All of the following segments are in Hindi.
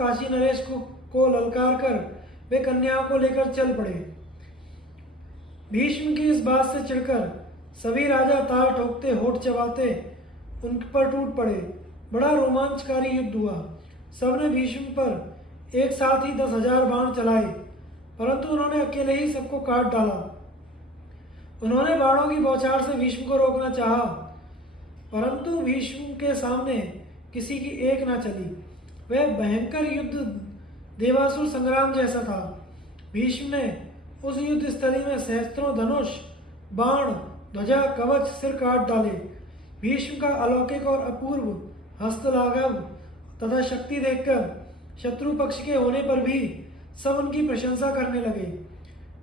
काशी नरेश को ललकार कर वे कन्याओं को लेकर चल पड़े। भीष्म की इस बात से चिढ़कर सभी राजा ताल ठोकते होठ चबाते उन पर टूट पड़े। बड़ा रोमांचकारी युद्ध हुआ। सबने भीष्म पर एक साथ ही 10,000 बाण चलाए, परंतु उन्होंने अकेले ही सबको काट डाला। उन्होंने बाणों की बौछार से भीष्म को रोकना चाहा, परंतु भीष्म के सामने किसी की एक ना चली। वह भयंकर युद्ध देवासुर संग्राम जैसा था। भीष्म ने उस युद्ध स्थली में सहस्त्रों धनुष, बाण, ध्वजा, कवच, सिर काट डाले। भीष्म का अलौकिक और अपूर्व हस्तलाघव तथा शक्ति देखकर शत्रु पक्ष के होने पर भी सब उनकी प्रशंसा करने लगे।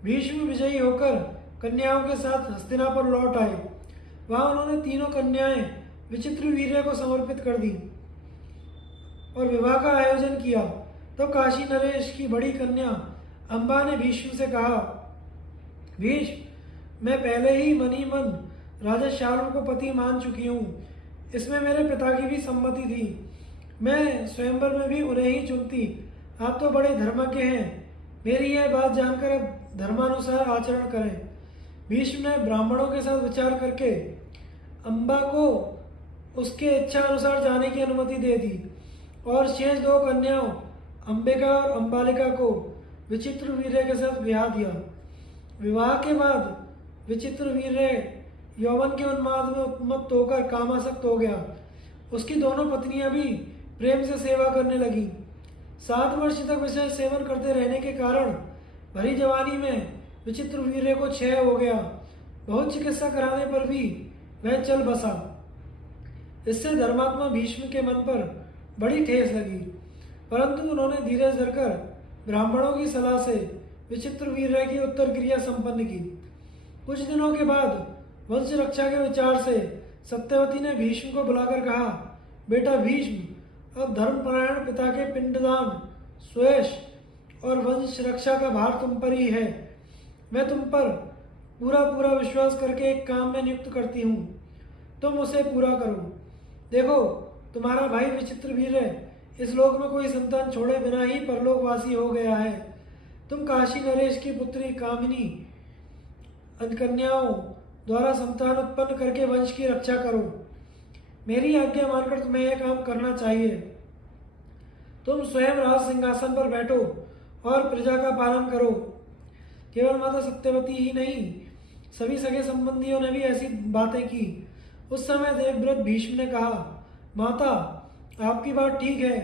भीष्म विजयी होकर कन्याओं के साथ हस्तिनापुर लौट आए। वहां उन्होंने तीनों कन्याएं विचित्रवीर्य को समर्पित कर दी और विवाह का आयोजन किया। तो काशी नरेश की बड़ी कन्या अम्बा ने भीष्म से कहा, भीष्म, मैं पहले ही मनी मन राजा शाल्व को पति मान चुकी हूँ। इसमें मेरे पिता की भी सम्मति थी। मैं स्वयंवर में भी उन्हें ही चुनती। आप तो बड़े धर्मज्ञ हैं। मेरी यह बात जानकर अब धर्मानुसार आचरण करें। भीष्म ने ब्राह्मणों के साथ विचार करके अम्बा को उसके इच्छा अनुसार जाने की अनुमति दे दी और शेष 2 कन्याओं अंबिका और अंबालिका को विचित्रवीर्य के साथ ब्याह दिया। विवाह के बाद विचित्रवीर्य यौवन के उन्माद में उन्मत्त होकर कामासक्त हो गया। उसकी दोनों पत्नियां भी प्रेम से सेवा करने लगी। 7 वर्ष तक विषय सेवन करते रहने के कारण भरी जवानी में विचित्रवीर्य को क्षय हो गया। बहुत चिकित्सा कराने पर भी वह चल बसा। इससे धर्मात्मा भीष्म के मन पर बड़ी ठेस लगी, परंतु उन्होंने धीरज धरकर ब्राह्मणों की सलाह से विचित्रवीर्य की उत्तर क्रिया संपन्न की। कुछ दिनों के बाद वंश रक्षा के विचार से सत्यवती ने भीष्म को बुलाकर कहा, बेटा भीष्म, अब धर्मपरायण पिता के पिंडदान, स्वयश और वंश रक्षा का भार तुम पर ही है। मैं तुम पर पूरा विश्वास करके एक काम में नियुक्त करती हूँ। तुम उसे पूरा करो। देखो, तुम्हारा भाई विचित्रवीर्य इस लोक में कोई संतान छोड़े बिना ही परलोकवासी हो गया है। तुम काशी नरेश की पुत्री कामिनी कन्याओं द्वारा संतान उत्पन्न करके वंश की रक्षा करो। मेरी आज्ञा मानकर तुम्हें यह काम करना चाहिए। तुम स्वयं राज सिंहासन पर बैठो और प्रजा का पालन करो। केवल माता सत्यवती ही नहीं, सभी सगे संबंधियों ने भी ऐसी बातें की। उस समय देवव्रत भीष्म ने कहा, माता, आपकी बात ठीक है,